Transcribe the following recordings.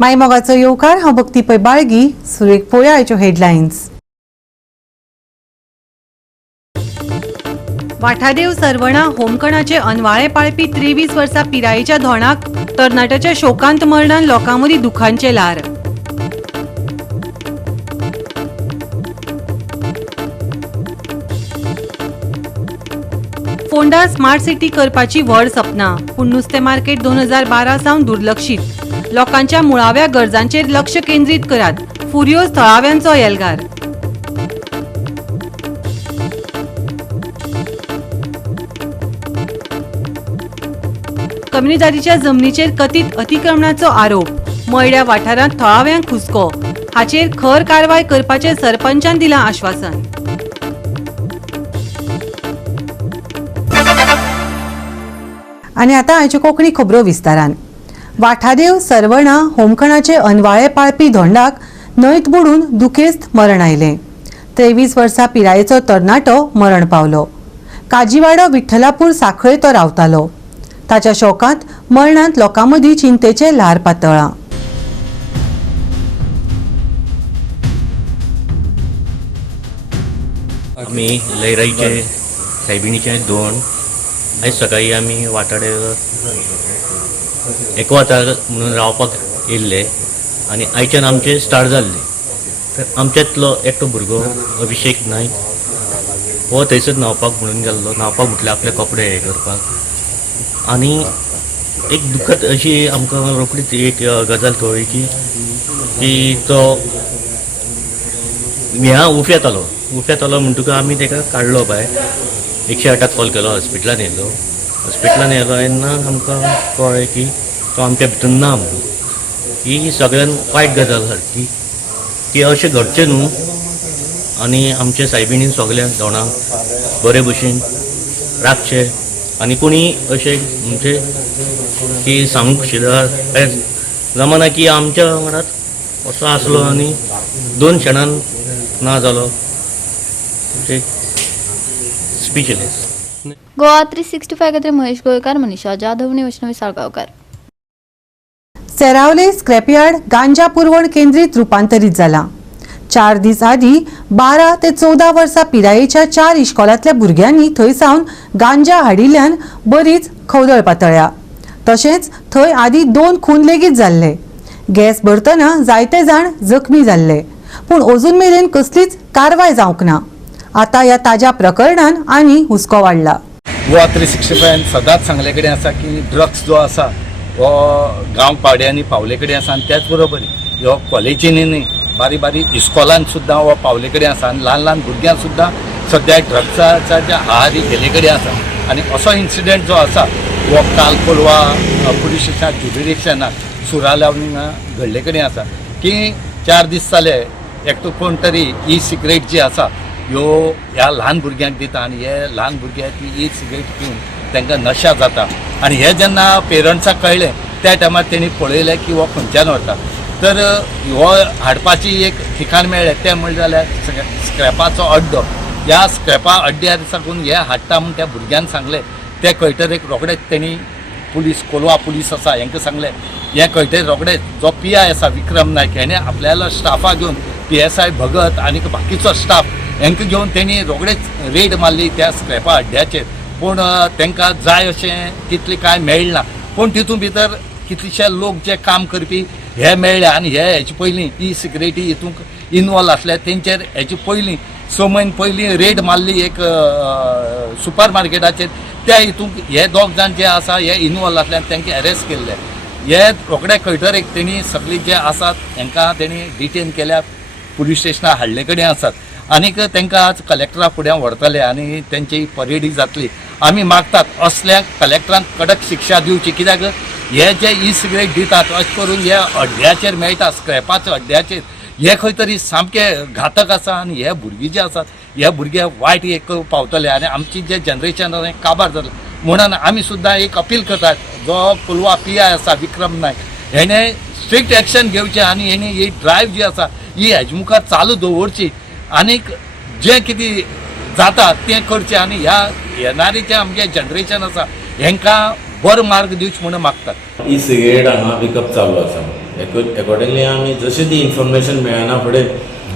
मायमोगाचो येवकार हांव भक्ती पै बाळगी. सुरेख पळोवया आयच्यो हेडलायन्स. वाठादेव सरवणा होमखणाचे अनवाळे पाळपी 23 वर्सां पिरायेच्या धोणाक तरणाट्याच्या शोकांत मरणान लोकांमदीं दुखांचे ल्हार. फोंडा स्मार्ट सिटी करपाची व्हड सपना, पूण नुस्तें मार्केट 2012 सावन दुर्लक्षीत. लोकांच्या मुळाव्या गरजांचेर लक्ष केंद्रीत करात. फुर्योज थळाव्यांचो येलगार. कम्युनिदादीच्या जमनीचेर कथीत अतिक्रमणाचो आरोप. मळड्या वाठारांत थळाव्यांक हुस्को. हाचेर खर कारवाय करपाचें सरपंचान दिलां आश्वासन. आनी आतां आयच्यो कोंकणी खबरो विस्तारान. वाठादेव सरवणा होमखणाचे अनवाळे पाळपी धोंडाक न्हंयत बुडून दुखेस्त मरण आयलें. 23 वर्सां पिरायेचो तरणाटो मरण पावलो. काजीवाडो विठ्ठलापूर सांखळे तो रावतालो. ताच्या शोकांत मरणांत लोकांमदीं चिंतेचें ल्हार पातळ्ळां. आमी लयराईचे सायबिणीचे दोन आयज सकाळी आमी वाठाड्यार एकवातार म्हणून रावपाक येयल्ले आनी आयच्यान आमचें स्टार्ट जाल्लें. तर आमच्यांतलो एकटो भुरगो अभिषेक नायक हो थंयसर न्हांवपाक म्हणून गेल्लो. न्हांवपाक म्हटल्यार आपले कपडे हे करपाक आनी एक दुखद अशी आमकां रोखडीच एक गजाल कळ्ळी की तो उफ्यांत आलो म्हणटकच आमी ताका काडलो भायर. 108 कॉल केलो. हॉस्पिटलान येयलो तेन्ना आमकां कळ्ळें की तो आमच्या भितर ना म्हणून. ही सगळ्यान वायट गजाल सारकी की अशें घडचें न्हू. आनी आमच्या सायबिणीन सगळ्यांक दोणांक बरे भशेन राखचें. आनी कोणी अशें म्हणजे की सांगूंक शिदार जमाना की आमच्या वांगडात असो आसलो आनी 2 क्षणान ना जालो. स्पीचलेस. गोवा 365 खातीर महेश गोयकार, मनीषा जाधव आनी वैष्णवी साळगांवकार. सेरावले स्क्रॅपयार्ड गांजा पुरवण केंद्रीत रुपांतरीत जाला. 4 दीस आदी 12 ते 14 वर्सां पिरायेच्या 4 इश्कोलांतल्या भुरग्यांनी थंय सावन गांजा हाडिल्ल्यान बरीच खवदळ पातळ्ळ्या. तशेंच थंय आदी 2 खून लेगीत जाल्ले. गॅस भरतना जायते जाण जखमी जाल्ले. पूण अजून मेरेन कसलीच कारवाय जावंक ना. आता ह्या ताज्या प्रकरणान आनी हुस्को वाडला. गोवा 365 सदांच सांगले कडेन आसा की ड्रग्स जो आसा हो गांव पाड्यांनी पावले कडेन आसा. आनी त्याच बरोबर ह्यो कॉलेजींनी न्ही बारीक बारीक इस्कॉलांत सुद्दां हो पावले कडेन आसा. आनी ल्हान भुरग्यांक सुद्दां सद्या ड्रग्साच्या आहारी गेले कडेन आसा. आनी असो इन्सिडंट जो आसा हो काल कोलवा पुलीस स्टेशनाक ज्युडिडिक्शनाक सुरालावनी घडले कडेन आसा की 4 दीस जाले एकटो कोण तरी ई सिगरेट जी आसा ह्यो ह्या ल्हान भुरग्यांक दिता आनी हे ल्हान भुरगे ती ई सिगरेट पिवन तांकां नशा जाता. आनी हे जेन्ना पेरंट्साक कळ्ळें त्या टायमार तेणी पळयलें की हो खंयच्यान वता. तर हो हाडपाची एक ठिकाण मेळ्ळें तें म्हणलें जाल्यार स्क्रॅपाचो अड्डो. ह्या स्क्रॅपा अड्ड्यार साकून हे हाडटा म्हूण त्या भुरग्यान सांगलें. ते कळटरेक रोखडेच तेणी पुलीस कोलवा पुलीस आसा हांकां सांगलें. हे कळटरेक रोखडेच जो PI आसा विक्रम नायक हेणें आपल्यालो स्टाफाक घेवन PSI भगत आनी बाकीचो स्टाफ हांकां घेवन तेणी रोखडेच रेड मारली त्या स्क्रॅपा अड्ड्याचेर. पूण तांकां जाय अशें तितलें कांय मेळना. पूण तितून भितर कितलेशे लोक जे काम करपी हे मेळ्ळे आनी हेचे पयलीं ई सिगरेटी हितूंक इनवॉल्व आसले. तेंचेर हेचे पयलीं 6 म्हयने पयलीं रेड मारली एक सुपर मार्केटाचेर. त्या हितूंक हे 2 जाण जे आसा हे इनवॉल्व आसले आनी तांकां अरेस्ट केल्ले. हे रोखडे कळटरेक तेणी सगळीं जे आसात हांकां तेणी डिटेन केल्या पुलीस स्टेशनार हाडले कडेन आसात. आनीक तांकां आज कलेक्टरा फुड्यान व्हरतले आनी तेंची परेडी जातली. आमी मागतात असल्या कलेक्टरान कडक शिक्षा दिवची. कित्याक हे जे ई सिगरेट दितात अशें करून हे अड्ड्याचेर मेळटा स्क्रॅपाच्या अड्ड्याचेर हे खंय तरी सामकें घातक आसा. आनी हे भुरगीं जे आसात हे भुरगे वायट एक पावतले आनी आमची जे जनरेशन आसा काबार जातलें. म्हणून आमी सुद्दां एक अपील करतात जो कोलवा PI आसा विक्रम नायक हेणें स्ट्रिक्ट एक्शन घेवचें आनी हेणी ही ड्रायव्ह जी आसा ही हेजे मुखार चालू दवरची. आनीक जें कितें जाता तें करचें आनी ह्या येणारी जें आमचें जनरेशन आसा हांकां बरो मार्ग दिवचो म्हणून मागतात. ई सिगरेट हांगा पिकअप चालू आसा. accordingly आमी जशी ती इन्फॉर्मेशन मेळना फुडें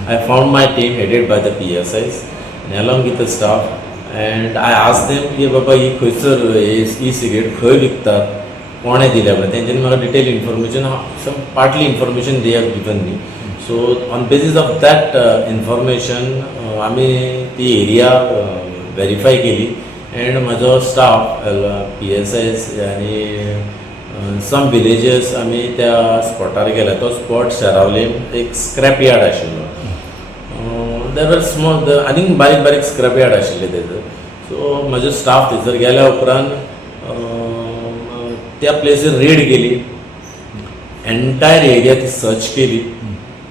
I found my team headed by the PSIs and along with the staff and I asked them की बाबा ही खंयसर ई सिगरेट खंय विकतात कोणे दिल्या पळय तेंच्यांनी म्हाका detail information some partly information they have given me so on basis of that information आमी ती एरिया व्हेरीफाय केली एंड म्हजो स्टाफ PSIs आनी सम विलेजेस आमी त्या स्पॉटार गेले तो स्पॉट शेरावले एक स्क्रॅप यार्ड आशिल्लो देर आर स्मॉल आनीक बारीक बारीक स्क्रॅप यार्ड आशिल्ले थंयसर सो म्हजो स्टाफ थंयसर गेल्या उपरांत त्या प्लेसीर रेड केली एंटायर एरिया ती सर्च केली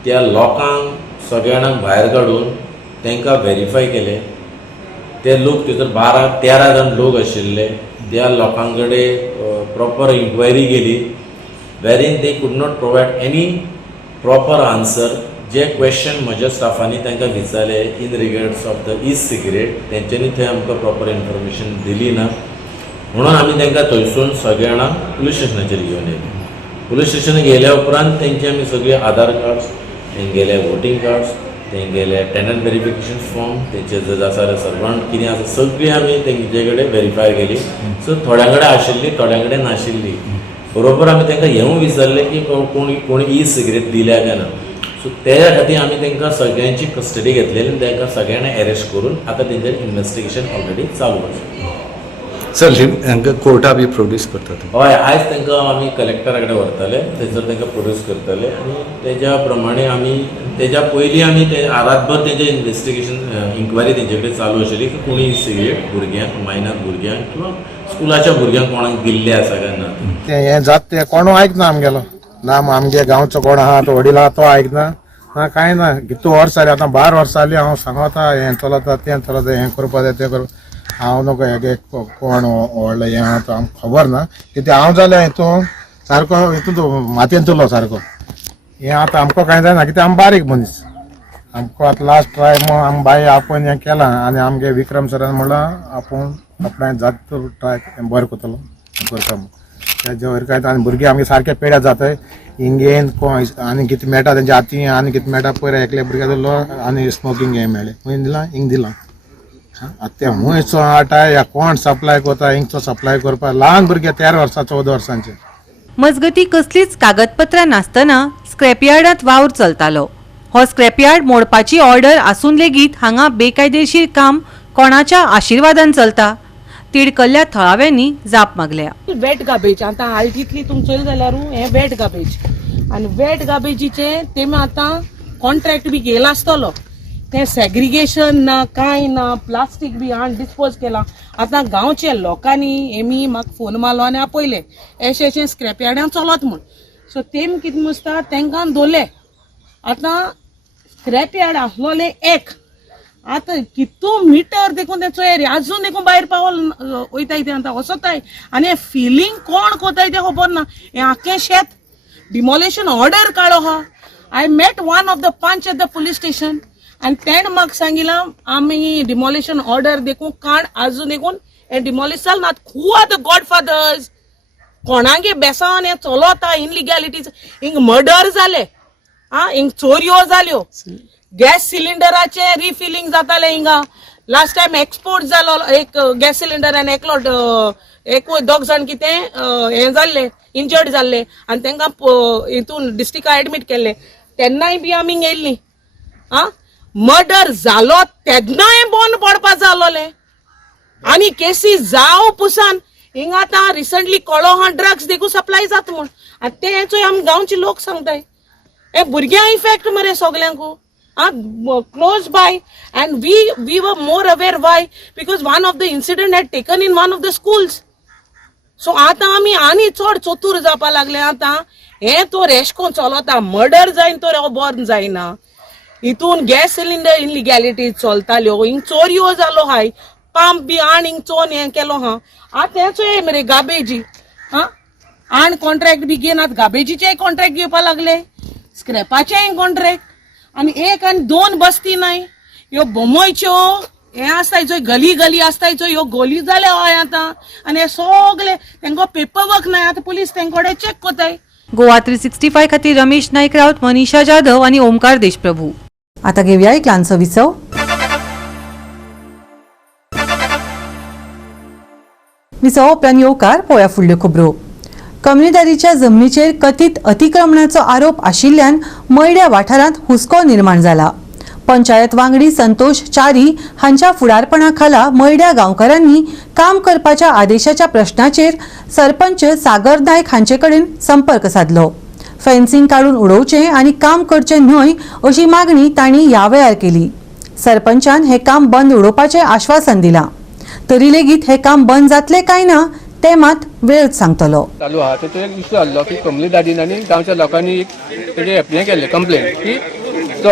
त्या लोकांक सगळ्यांक भायर काडून तांकां व्हेरीफाय केले ते लोक थंयसर 12-13 जाण लोक आशिल्ले त्या लोकां कडेन प्रॉपर इन्क्वायरी केली वेरीन they could not provide any proper answer जे क्वेश्चन म्हज्या स्टाफांनी तांकां विचारले in regards of the e cigarette तेंच्यांनी थंय आमकां प्रॉपर इन्फॉर्मेशन दिली ना म्हणून आमी तांकां थंयसून सगळ्यांक पुलीस स्टेशनाचेर घेवन येयले पुलीस स्टेशन गेल्या उपरांत तेंचे आमी सगळे आधार कार्ड्स तेंगेले वोटींग कार्ड्स तेंगेले टेनंट व्हेरिफिकेशन फॉर्म तेंचे जर आसा जाल्यार सर्वंट कितें आसा सगळीं आमी तेंचे कडेन व्हेरीफाय केली सो थोड्यां कडेन आशिल्ली थोड्यां कडेन नाशिल्ली बरोबर आमी तांकां हेंवूय विचारलें की कोणी ई सिगरेट दिल्या काय ना सो त्या खातीर आमी तांकां सगळ्यांची कस्टडी घेतलेली आनी तांकां सगळ्यांना अरेस्ट करून आतां तेंचेर इन्व्हेस्टिगेशन ऑलरेडी चालू आसा सर हांकां कोर्टा बी प्रोड्यूस करतात हय आयज तांकां आमी कलेक्टरा कडेन व्हरतले थंयसर तांकां प्रोड्यूस करतले आनी तेज्या प्रमाणे आमी तेज्या पयलीं आमी ते रातभर तेंचें इन्व्हेस्टिगेशन इन्क्वायरी तेंचे कडेन चालू आशिल्ली की कोणी सिगरेट भुरग्यांक मायनर भुरग्यांक किंवा स्कुलाच्या भुरग्यांक कोणाक दिल्ले आसा काय ना हे जात ते कोण आयकना आमगेलो ना आमगे गांवचो कोण आहा तो वडील आहा तो आयकना ना कांय ना कितू वर्सां जालीं आतां 12 वर्सां जालीं हांव सांगता हें चलता तें चलता हें करपा जाय तें करप हांव नको हेगे कोण व्हडलें हें आहा तो आमकां खबर ना कितें हांव जाल्यार हितून सारको हितून मातयेन तुलो सारको हें आतां आमकां कांय जायना कित्याक आमी बारीक मनीस आमकां आतां लास्ट ट्राय आमी बाय आपूण हें केलां आनी आमगे विक्रम सरान म्हणलां आपूण आपणान जात ट्राय बरें करतलो करता तेजे वयर कांय आनी भुरगीं आमगे सारके पेड्या जाताय हिंगेन आनी कितें मेळटा तेंच्या हातीन आनी कितें मेळटा पयर एकले भुरग्या धरलो आनी स्मोकींग हें मेळ्ळें खंय दिलां हिंग दिलां आतां हुंयचो आटा या कोण सप्लाय करता हिंगचो सप्लाय करपा ल्हान भुरगे 13 वर्सां 14 वर्सांचे मजगतीं कसलीच कागदपत्रां नासतना स्क्रॅपयार्डांत वावर चलतालो हो स्क्रॅपयार्ड मोडपाची ऑर्डर आसून लेगीत हांगा बेकायदेशीर काम कोणाच्या आशिर्वादान चलता तिडकल्ल्या थळाव्यांनी जाप मागल्या वेट गार्बेज आतां आल्टींतली तुमचे चोयलें जाल्यार हें वेट गार्बेज आनी वेट गार्बेजीचे तेमी आतां कॉन्ट्रॅक्ट बी घेयला आसतलो तें सेग्रिगेशन ना कांय ना प्लास्टीक बी हाडून डिस्पोज केलां आतां गांवचे लोकांनी हेमी म्हाका फोन मारलो आनी आपयले अशें स्क्रॅप यार्डान चलत म्हूण सो तेमी कितें मुसता तांकां दवरले आतां स्क्रॅप यार्ड आसलोले एक आतां कितू मिटर देखून ते चोयरी आजून देखून भायर पावल वयताय ते आतां वचताय आनी हें फिलींग कोण कोताय तें खबर ना हें आख्खें शेत डिमॉलिशन ऑर्डर काडो हा I met one of the पंच एट द पुलीस स्टेशन आनी तेणें म्हाका सांगिलां आमी डिमॉलिशन ऑर्डर देखून काड आजून देखून हें डिमॉलिश जाल ना हू आर द गॉडफादर्स कोणागे बेसान हें चलता इनलिगॅलिटीज हिंग मर्डर जाले हिंग चोरयो जाल्यो गॅस सिलिंडराचे रिफिलिंग जाताले हिंगा लास्ट टायम एक्सपोर्ट जालो एक गॅस सिलिंडरान एक 2 जाण कितें हें जाल्ले इंजर्ड जाल्ले आनी तांकां हितून डिस्ट्रिक्टा एडमीट केल्ले तेन्नाय बी आमी गेल्लीं मर्डर जालो तेन्नाय बंद पडपा जालोले आनी केसीस जाव पुसान हिंगा आतां रिसंटली कळो हा ड्रग्स देखून सप्लाय जाता म्हूण आनी तेचोय आमी गांवचे लोक सांगताय हे भुरग्यां इफेक्ट मरे सगल्यांकू close by and we were more aware why because one of the incident had taken in one of the schools so आता आमी आनी चड चतुर जावपा लागले आतां हे तो रेशकोन चलता मर्डर जायन तो बंद जायना हितून गॅस सिलिंडर इनलिगॅलिटी चलताल्यो हिंग चोरयो जालो हाय पंप बी आण हिंग चोन हें केलो हा आतां हेचो मरे गार्बेजी आण कॉन्ट्रॅक्ट बी घेन आतां गार्बेजीचे कॉन्ट्रॅक्ट घेवपा लागले स्क्रॅपाचे कॉन्ट्रॅक्ट आनी 1 आनी 2 बस्ती नाय ह्यो बोमोयच्यो हे आसताय चोय गली आसताय चोय ह्यो गली जाल्या हय आतां आनी हे सगळे तांकां पेपर वर्क नाय आतां पुलीस तांकोडे चॅक कोताय गोवा 365 खातीर रमेश नाईक राऊत, मनीषा जाधव आणि ओमकार देशप्रभू. आता घेऊया एक ल्हानसो विसव. विसव उपरांत येवकार पळोवया फुडल्यो खबरो. कम्युनिदारीच्या जमनीचेर कथीत अतिक्रमणाचो आरोप आशिल्ल्यान मयड्या वाठारांत हुस्को निर्माण जाला. पंचायत वांगडी संतोष च्यारी हांच्या फुडारपणा खाला मयड्या गांवकारांनी काम करपाच्या आदेशाच्या प्रश्नाचेर सरपंच सागर नायक हांचे कडेन संपर्क साधलो. फेन्सिंग काडून उडोवचें आनी काम करचें न्हय अशी मागणी तांणी ह्या वेळार केली. सरपंचान हे काम बंद उडोवपाचें आश्वासन दिलां. तरी लेगीत हे काम बंद जातले काय ना ते मात वेळच सांगतलो. चालू आहा तो एक इश्यू आसलो की कमलीदादीन आनी गांवच्या लोकांनी तेजे एप्लाय केल्ले कंप्लेन की तो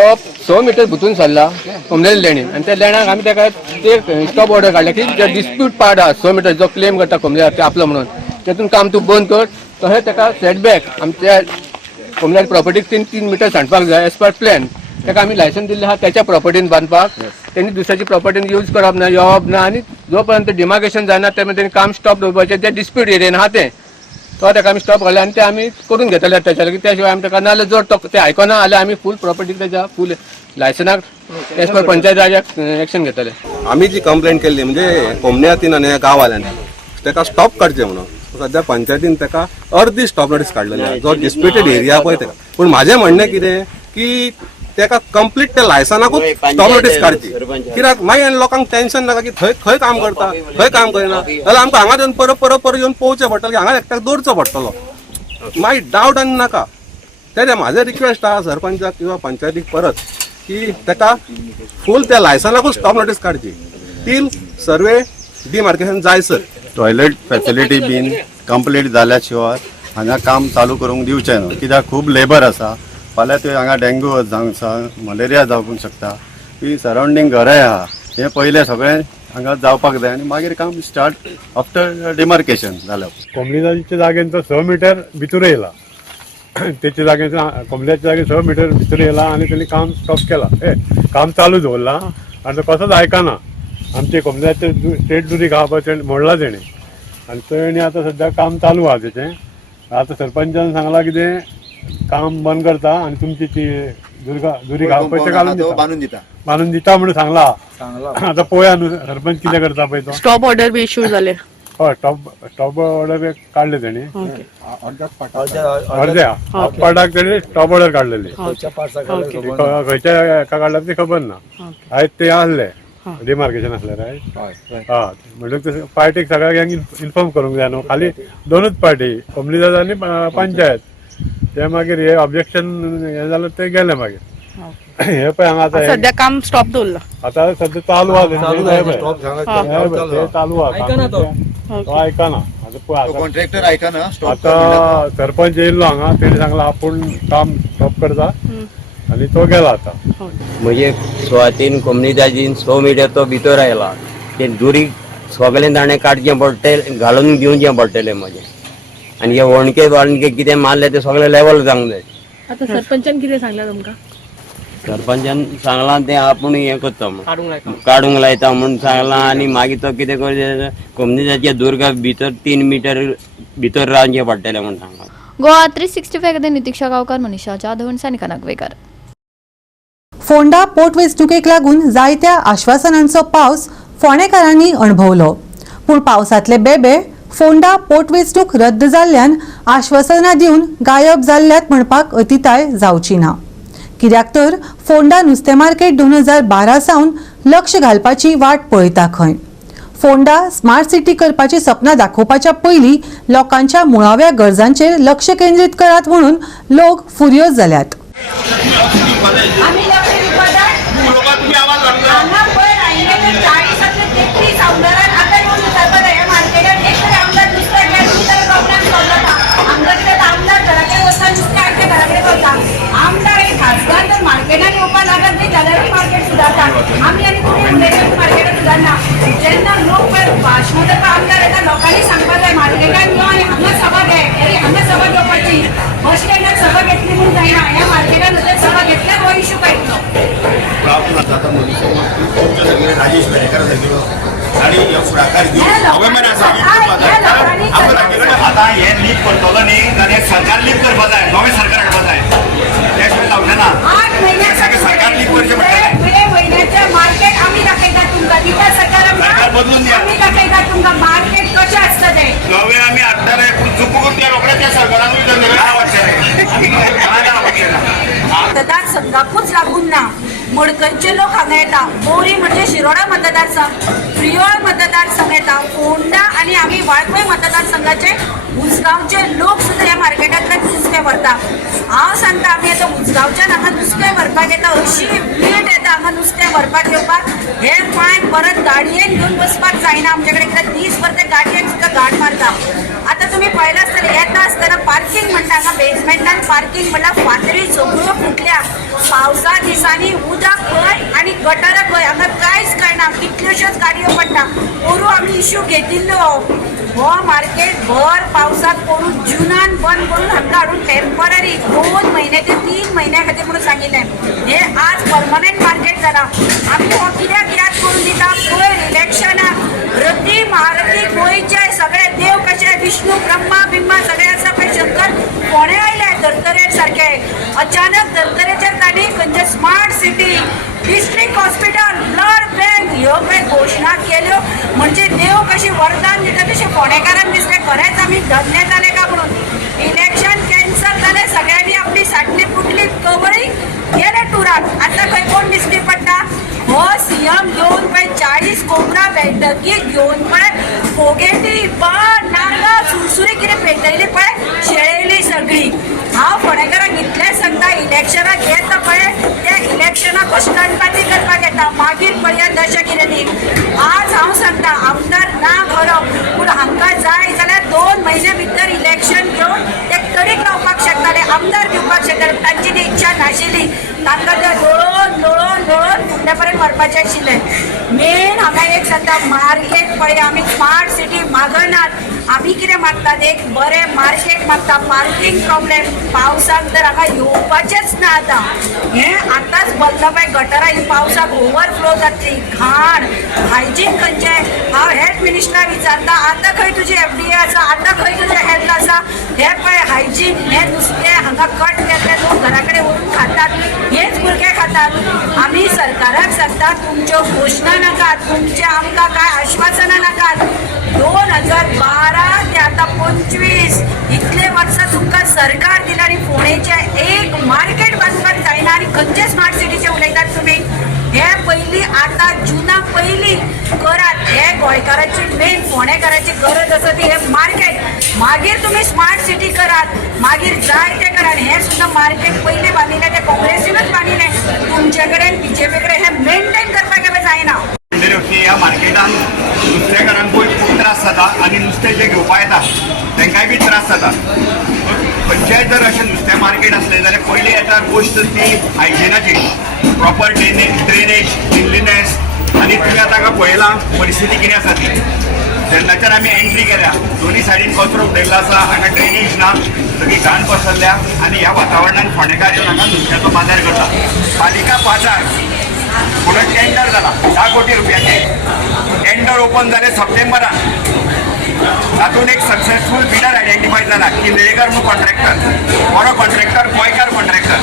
100 मिटर भितून सरला कमलेच्या लेणीन आनी त्या लेण्याक आमी ताका ते स्टॉप ऑर्डर काडल्या की जे डिस्प्यूट पार्ट आहा 100 मिटर जो क्लेम करता कमले ते आपलो म्हणून तेतून काम तूं बंद कर तशें ताका सेटबॅक आमच्या कमल्या प्रॉपर्टीक 3 मिटर सांडपाक जाय एज पर प्लॅन. ताका आमी लायसन दिल्लें आहा त्याच्या प्रॉपर्टीन बांदपाक. तेणी दुसऱ्याची प्रॉपर्टीन यूज करप ना येवप ना आनी जो पर्यंत डिमार्केशन जायना तेन्ना काम स्टॉप दवरपाचें ते डिस्प्यूट एरियेन आहा तें तो ताका आमी स्टॉप घाले आनी ते आमी करून घेतले त्याच्या त्या शिवाय आमी ताका नाल्यार जर तो ते आयकना जाल्यार आमी फूल प्रॉपर्टी त्याच्या फूल लायसनाक एज पर पंचायत राजाक एक्शन घेतले. आम्ही जी कंप्लेंट केल्ली म्हणजे कोमन्यातीन आनी गांववाल्यांनी ताका स्टॉप काडचें म्हणून सध्या पंचायतीन ताका अर्दी स्टॉप नोटीस काडलेली आहा जो डिस्प्युटेड एरिया पळय ताका. पूण म्हाजें म्हणणें कितें की ताका कंप्लीट त्या लायसनाकूच स्टॉप नोटीस काडची कित्याक मागीर लोकांक टेन्शन नाका की थंय खंय काम करता खंय काम करिना जाल्यार आमकां हांगा येवन परत येवन पळोवचें पडटलें की हांगा एकट्याक दवरचो पडटलो. मागीर डावट आनी नाका तेन्ना म्हाजें रिक्वेस्ट आहा सरपंचाक किंवा पंचायतीक परत की ताका फूल त्या लायसनाकूच स्टॉप नोटीस काडची टील सर्वे डिमार्केशन जायसर. टॉयलेट फॅसिलिटी बीन कंप्लीट जाल्या शिवाय हांगा काम चालू करूंक दिवचें न्हू कित्याक खूब लेबर आसा. फाल्यां ते हांगा डेंग्यू जावंक मलेरिया जावंक शकता. ही सरावंडींग घराय आहा हें पयलें सगळें हांगा जावपाक जाय आनी मागीर काम स्टार्ट आफ्टर डिमार्केशन जालें. कोमलीदारीच्या जागेन तो 100 मिटर भितर येयला तेच्या जागेन कोमल्याच्या जागेर 100 मिटर भितर येयला आनी तेणी काम स्टॉप केला काम चालू दवरला आनी तो कसोच आयकना. आमचे कोमल्याचे स्टेट दुरी खावपाचें मोडला तेणी आनी तेणी आतां सद्या काम चालू आहा तेचें. आतां सरपंचान सांगलां कितें काम बंद करता आनी तुमची ती दुरी खावपाचें बांदून दिता म्हणून सांगला. आतां पळोवया न्हू सरपंच कितें करता पळय तो. स्टॉप ऑर्डर बी इश्यू जाले. हय स्टॉप ऑर्डर काडले तेणी अर्ध्या हाफ पार्टाक तेणी स्टॉप ऑर्डर काडलेली. खंयच्या एका काडला ती खबर ना. आयज ते आसले डिमार्केशन आसले रायट. म्हणजे पार्टीक सगळ्यांक इन्फॉर्म करूंक जाय न्हू. खाली 2च पार्टी कमलीदाद आनी पंचायत ते मागीर हे ऑब्जेक्शन हे जालें ते गेले मागीर. हे पळय हांगा आतां सध्या काम स्टॉप दवरला. आतां सध्या चालू आहा चालू आहा तो आयकना. कॉन्ट्रॅक्टर आयकना आतां सरपंच येयल्लो हांगा तेणी सांगला आपूण काम स्टॉप करता आनी तो गेला आतां. म्हणजे सुवातीन कम्युनिटीन 100 मिटर तो भितर आयला ते दुरी सगळें ताणें काडचें पडटलें घालून दिवचें पडटलें म्हजें. आनी हे वणके कितें मारले ते सगळें लेवल जावंक जाय. आता सरपंचान कितें सांगला तुमकां. सरपंचान सांगलां तें आपूण हें करता म्हूण काडूंक लायता म्हूण सांगलां. आनी मागीर तो कितें करचें कम्युनिटीच्या दुर्गा भितर 3 मिटर भितर रावचें पडटलें म्हूण सांगलां. गोवा 365 खातीर नितीक्षा गांवकार, मनीषा जाधव आनी सानिका नागवेकर. फोंडा पोट वेंचणुकेक लागून जायत्या आश्वासनांचो पावस फोंडेकारांनी अणभवलो. पूण पावसांतले बेबे फोंडा पोट वेंचणूक रद्द जाल्ल्यान आश्वासनां दिवन गायब जाल्ल्यात म्हणपाक अतिताय जावची ना. कित्याक तर फोंडा नुस्तें मार्केट 2012 सावन लक्ष घालपाची वाट पळयता खंय. फोंडा स्मार्ट सिटी करपाची सपनां दाखोवपाच्या पयलीं लोकांच्या मुळाव्या गरजांचेर लक्ष केंद्रीत करात म्हणून लोक फुर्योज जाल्यात. मार्केटात येवपाक लागत नाही जाल्यार मार्केट सुदारता. आमी आनी तुमी मार्केटात सुदारना. जेन्ना लोक भाशणाचो आमदार येता लोकांनी सांगपाक जाय मार्केटान यो आनी हांगा सभा घे. हांगा सभा घेवपाची. बस स्टँडार सभा घेतली म्हूण जायना. ह्या मार्केटान सभा घेतल्यार हो इश्यू काडटलो. राजेश बेरेकर आणि फुडाकार आता हे लीक करतलो न्ही जाल्यार सरकार लीक करपा जाय. मतदारसंघाकूच लागून ना, मडकयचे लोक हांगा येता, बोरी म्हणजे शिरोडा मतदारसंघ, प्रियोळ मतदारसंघ येता, फोंडा आणि आम्ही वाळपय मतदारसंघाचे उसगांवचे लोक सुद्धा ह्या मार्केटांतल्यान नुस्तें व्हरता. हांव सांगता आमी आतां उसगांवच्यान हांगा नुस्तें व्हरपाक येता, अशी वीट येता हांगा नुस्तें व्हरपाक येवपाक. हे पांय परत गाडयेन घेवन बसपाक जायना आमचे कडेन, कित्याक दीसभर ते गाडयेन सुद्धा घाट मारता. आतां तुमी पळयलां आसतलें, येता आसतना पार्किंग म्हणटा हांगा बेजमेंटान पार्किंग म्हणल्यार फातरी सगळ्यो फुटल्या. पावसा दिसांनी उदक खंय आनी गटारां खंय हांगा कांयच कळना, कितल्योश्योच गाडयो पडटा. पोरू आमी इश्यू घेतिल्लो हो मार्केट भर पावसात पडून जुनान बंद करून हांगा हाडून टेम्पररी 2 महिने ते 3 महिन्या खातीर म्हणून सांगिल्लें. हे आज परमनंट मार्केट जाला. आमी हो कित्याक याद करून दिता, पयर इलेक्शनाक रती महारथी गोंयचे सगळे देव कशे विष्णू ब्रह्मा बिम्मा सगळे आसा पळय शंकर कोणे आयले धर्तरेर सारके. अचानक धर्तरेचेर तांणी खंयचे smart city, district hospital, blood bank ह्यो पळय घोशणा केल्यो. म्हणजे देव कशी वरदान दिता तशें फोंडेकारांक दिसलें खरेंच आमी धन्य जाले का म्हणून. इलेक्शन कॅन्सल जालें, सगळ्यांनी आपली साटली फुटली कवळी गेले टुराक. आतां खंय कोण दिसटी पडटा, हो सीएम घेवन पळय 40 कोबरा बैठकी घेवन पळय फोगेटी पण नारळ सुरसुरी कितें पेटयली पळय, शेळयली सगळी. हांव फोंडेकारांक इतलें सांगता, इलेक्शनाक येता पळय त्या इलेक्शनाक स्टंटबाजी करपाक येता, मागीर पळया दशा कितें ती. आज हांव सांगता आमदार ना खरो, पूण हांकां जाय जाल्यार 2 म्हयने भितर इलेक्शन घेवन ते तडीक लावपाक शकताले, आमदार घेवपाक शकताले. तांची ती इच्छा नाशिल्ली, तांकां ते लोळोन फुडल्या पर्यंत व्हरपाचें आशिल्लें. मेन हांगा एक सांगता, मार्केट पळय आमी स्मार्ट सिटी मागनात, आमी कितें मागतात, एक बरें मार्केट मागता. पार्किंग प्रॉब्लेम पावसाक तर हांगा येवपाचेंच ना. आतां हें आतांच बदला पळय, गटारां ही पावसाक ओवरफ्लो जातली, घाण, हायजीन खंयचें. हांव हेल्थ मिनिस्टराक विचारता, आतां खंय तुजी FDA आसा, आतां खंय तुजें हेल्थ आसा. हे पळय हायजीन, हें नुस्तें हांगा कट केल्लें लोक घरा कडेन व्हरून खातात, हेच भुरगे खातात. आमी सरकाराक सांगता, तुमच्यो घोशणा नाकात, तुमचे आमकां कांय आश्वासनां नाकात. 2012 ते आतां 25 इतले वर्सां तुमकां सरकार दिला आनी फोंडेचें एक मार्केट बांदपाक जायना आनी खंयचे स्मार्ट सिटीचे उलयतात तुमी. हे पयलीं आतां जुना पयलीं करात. हे गोंयकाराची मेन फोंडेकाराची गरज आसा ती हे मार्केट. मागीर तुमी स्मार्ट सिटी करात, मागीर जाय ते करात. हे सुद्दां मार्केट पयलीं बांदिल्लें ते काँग्रेसीनूच बांदिल्लें. तुमचे कडेन BJP कडेन हे मेंटेन करपाक केन्ना जायना. ह्या मार्केटान नुस्तेकारांक खूब त्रास जाता आनी नुस्तें जे घेवपा येता तांकांय बी त्रास जाता. खंयचेंय जर अशें नुस्तें मार्केट आसलें जाल्यार पयलीं येता गोश्ट ती हायजिनाची, प्रॉपर ड्रेनेज, क्लिनलीनेस. आनी तुमी आतां पळयलां परिस्थिती कितें आसा ती. जेन्नाच्यान आमी एंट्री केल्या दोनी सायडीन कचरो उडयल्लो आसा, हांगा ड्रेनेज ना, सगळी घाण पसरल्या आनी ह्या वातावरणान फोंडेकार येवन हांगा नुस्त्याचो बाजार करता. पालिका बाजार म्हणून टेंडर जाला 10 कोटी रुपयाचे. टेंडर ओपन जालें सप्टेंबरान. तातूंत एक सक्सेसफूल बिडर आयडेंटिफाय जाला की निळेकर म्हणून कॉन्ट्रॅक्टर, बरो कॉन्ट्रॅक्टर, गोंयकार कॉन्ट्रॅक्टर.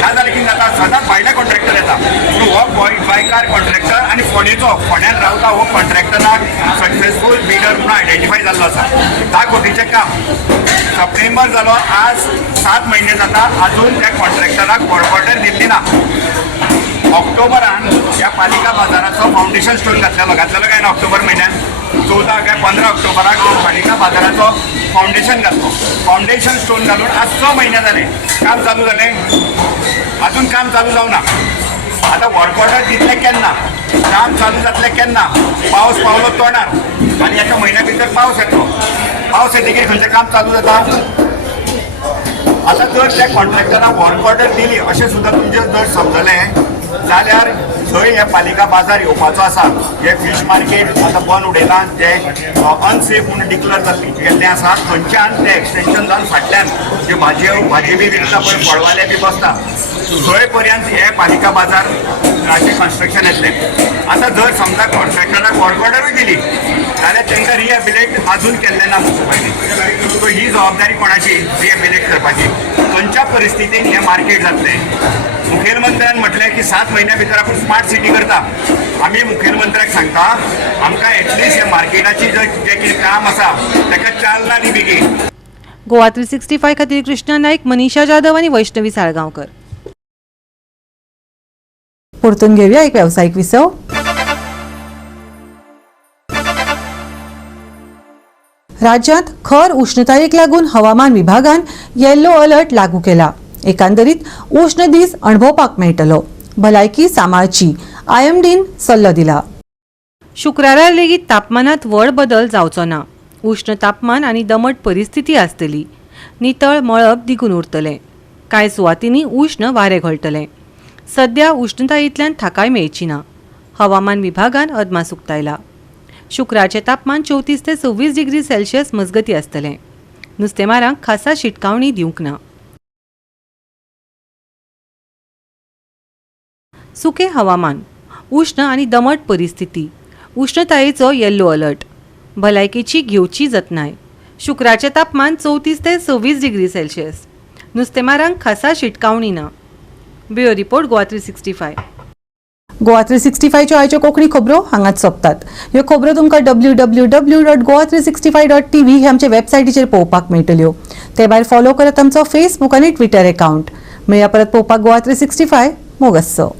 नाजाल्यार कितें जाता, सदांच भायले कॉन्ट्रॅक्टर येता. पूण हो गोंयकार कॉन्ट्रॅक्टर आनी फोंडेचो, फोंड्यान रावता हो कॉन्ट्रॅक्टराक सक्सेसफूल बिडर म्हणून आयडेंटिफाय जाल्लो आसा. 10 कोटीचें काम सप्टेंबर जालो, आज 7 म्हयने जाता, अजून त्या कॉन्ट्रॅक्टराक वर्क ऑर्डर दिल्ली ना. ऑक्टोबरान ह्या पालिका बाजाराचो फावंडेशन स्टोन घातलेलो काय ना ऑक्टोबर म्हयन्यान 14 काय 15 ऑक्टोबराक पालिका बाजाराचो फावंडेशन घातलो. फावंडेशन स्टोन घालून आज 6 म्हयने जाले, काम चालू जालें, अजून काम चालू जावना. आतां वर्क ऑर्डर दितले केन्ना, काम चालू जातलें केन्ना, पावस पावलो तोंडार आनी एका म्हयन्या भितर पावस येतलो. पावस येतकीर खंयचें काम चालू जाता. आतां जर त्या कॉन्ट्रॅक्टराक वर्क ऑर्डर दिली अशें सुद्दां तुमचें जर समजलें जाल्यार थंय हे पालिका बाजार येवपाचो आसा. जे फीश मार्केट आतां बंद उडयलां, जे अनसेफ म्हणून डिक्लेअर केल्लें आसा, थंयच्यान तें एक्सटेंशन जावन फाटल्यान जे भाजी बी विकता पळय, फळवाले बी बसता, थंय पर्यंत हे पालिका बाजाराचें कन्स्ट्रक्शन येतलें. आतां जर समजा कॉन्ट्रॅक्टराक वर्क ऑर्डरूय दिली जाल्यार तांकां रिहॅबिलेट अजून केल्लें ना मुन्सिपालिटी. सो ही जबाबदारी कोणाची रिहॅबिलेट करपाची. खंयच्या परिस्थितीन हें मार्केट जातलें. मुखेलमंत्र्यान म्हटलें की 7 म्हयन्या भितर आपूण स्मार्ट सिटी करता. आमी मुखेलमंत्र्याक सांगता आमकां एटलिस्ट ह्या मार्केटाची जें कितें काम आसा ताका चालना दी बेगीन. गोवा 365 खातीर कृष्णा नाईक, मनीषा जाधव आनी वैष्णवी साळगांवकर. परतून घेऊया एक व्यावसायिक विसव. राज्यात खर उष्णतायेक लागून हवामान विभागान येल्लो अलर्ट लागू केला. एकंदरीत उष्ण दीस अणभवपाक मेळटलो. भलायकी सांबाळची IMDन सल्लो दिला. शुक्रारार लेगीत तापमानात व्हड बदल जावचो ना. उष्ण तापमान आनी दमट परिस्थिती आसतली. नितळ मळब दिगून उरतलें. कांय सुवातींनी उष्ण वारें घोळटलें. सध्या उष्णतायेंतल्यान थाकाय मेळची ना. हवामान विभागान अदमास उक्तायला. शुक्रारचें तापमान 34 ते 26 डिग्री सेल्सियस मजगती आसतलें. नुस्तेमारांक खासा शिटकावणी दिवंक ना. सुके हवामान, उष्ण आनी दमट परिस्थिती, उष्णतायेचो येल्लो अलर्ट, भलायकेची घेवची जतनाय. शुक्रारचें तापमान 34 ते 26 डिग्री सेल्सियस. नुस्तेमारांक खासा शिटकावणी ना. Bureau report Goa 365. गोवा 365 च्यो आयच्यो कोंकणी खबरो हांगाच सोंपतात. ह्यो खबरो तुमकां www.goa365.tv हे आमचे वेबसायटीचेर पळोवपाक मेळटल्यो. ते भायर फॉलो करात आमचो फेसबूक आनी ट्विटर अकाउंट. मेळया परत पळोवपाक गोवा 365 मोगस्सो.